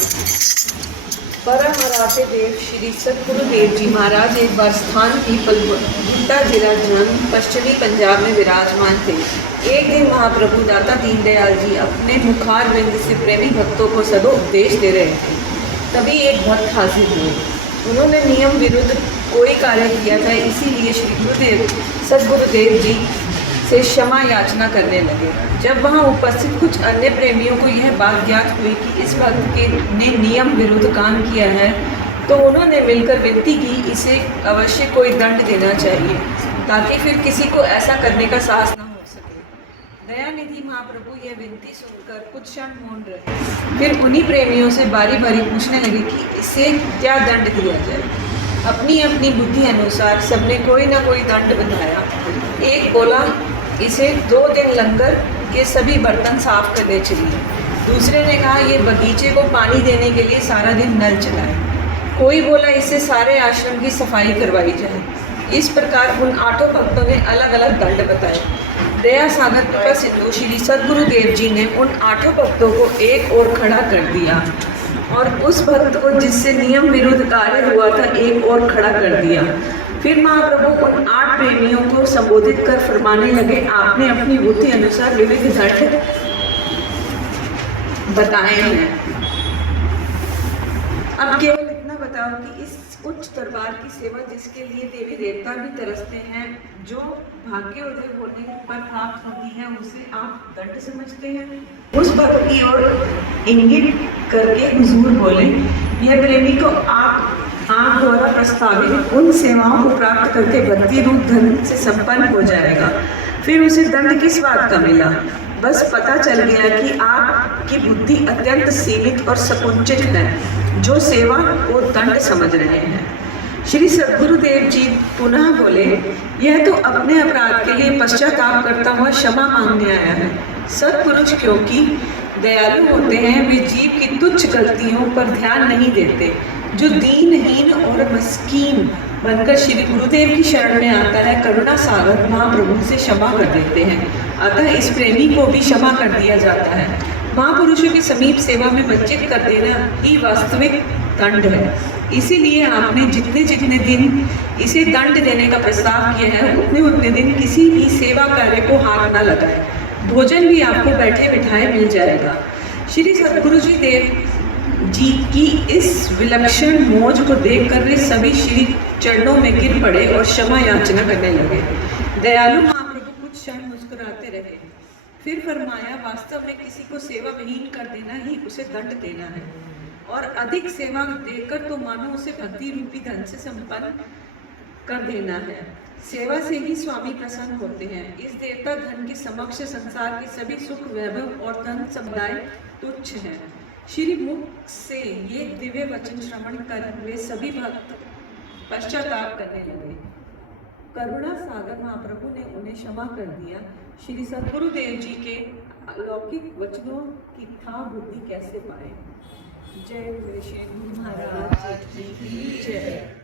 परम मराठे देव श्री सतगुरुदेव जी महाराज एक बार स्थान की पलवटा जिला जन्म पश्चिमी पंजाब में विराजमान थे। एक दिन महाप्रभु दाता दीनदयाल जी अपने मुखार विंद से प्रेमी भक्तों को सदोपदेश दे रहे थे। तभी एक भक्त हाजिर हुए। उन्होंने नियम विरुद्ध कोई कार्य किया था, इसीलिए श्री सदगुरुदेव जी से क्षमा याचना करने लगे। जब वहां उपस्थित कुछ अन्य प्रेमियों को यह बात ज्ञात हुई कि इस भक्त ने नियम विरुद्ध काम किया है, तो उन्होंने मिलकर विनती की, इसे अवश्य कोई दंड देना चाहिए ताकि फिर किसी को ऐसा करने का साहस न हो सके। दयानिधि महाप्रभु यह विनती सुनकर कुछ क्षण मौन रहे। फिर उन्हीं प्रेमियों से बारी बारी पूछने लगे कि इसे क्या दंड दिया जाए। अपनी अपनी बुद्धि अनुसार सबने कोई ना कोई दंड बताया। एक बोला, इसे 2 दिन लंगर के सभी बर्तन साफ करने चाहिए। दूसरे ने कहा, ये बगीचे को पानी देने के लिए सारा दिन नल चलाए। कोई बोला, इसे सारे आश्रम की सफाई करवाई जाए। इस प्रकार उन 8 भक्तों ने अलग अलग दंड बताए। दया सागर कृपा सिंधु श्री सदगुरुदेव जी ने उन 8 भक्तों को एक ओर खड़ा कर दिया और उस भक्त को जिससे नियम विरुद्ध कार्य हुआ था एक ओर खड़ा कर दिया। फिर महाप्रभु उन 8 प्रेमियों को संबोधित कर फरमाने लगे, आपने अपनी बुद्धि अनुसार विविध दंड बताए हैं। अब केवल इतना बताओ कि इस उच्च दरबार की सेवा जिसके लिए देवी देवता भी तरसते हैं, जो भाग्योदय होने पर प्राप्त होती है, उसे आप दंड समझते हैं। उस भक्त की ओर इंगित करके हुजूर बोले, यह प्रेमी को आप द्वारा प्रस्तावित उन सेवाओं को प्राप्त करके भक्ति रूप धन से संपन्न हो जाएगा। फिर उसे दंड किस बात का मिला? बस पता चल गया कि आपकी बुद्धि अत्यंत सीमित और संकुचित है, जो सेवा को दंड समझ रहे हैं। श्री सदगुरुदेव जी पुनः बोले, यह तो अपने अपराध के लिए पश्चाताप करता हुआ क्षमा मांगने आया है। सत्पुरुष क्योंकि दयालु होते हैं, वे जीव की तुच्छ गलतियों पर ध्यान नहीं देते। जो दीनहीन और मस्कीन बनकर श्री गुरुदेव की शरण में आता है, करुणा सागर महाप्रभु से क्षमा कर देते हैं। अतः इस प्रेमी को भी क्षमा कर दिया जाता है। महापुरुषों की समीप सेवा में वंचित कर देना ही वास्तविक दंड है। इसीलिए आपने जितने जितने दिन इसे दंड देने का प्रस्ताव किया है, उतने उतने दिन किसी भी सेवा कार्य को हाथ न लगाए। भोजन भी आपको बैठे बिठाए मिल जाएगा। श्री सदगुरु जी देव जी की इस विलक्षण मौज को देखकर वे सभी श्री चरणों में गिर पड़े और क्षमा याचना करने लगे। दयालु महाप्रभु कुछ क्षण मुस्कुराते रहे, फिर फरमाया, वास्तव में किसी को सेवा विहीन कर देना ही उसे दंड देना है, और अधिक सेवा देकर तो मानो उसे भक्ति रूपी धन से संपन्न कर देना है। सेवा से ही स्वामी प्रसन्न होते हैं। इस देवता धन के समक्ष संसार के सभी सुख वैभव और धन समुदाय तुच्छ हैं। श्री मुख से ये दिव्य वचन श्रवण कर वे सभी भक्त पश्चाताप करने लगे। करुणा सागर महाप्रभु ने उन्हें क्षमा कर दिया। श्री सदगुरुदेव जी के अलौकिक वचनों की था बुद्धि कैसे पाए। जय श्री गुरु महाराज की जय।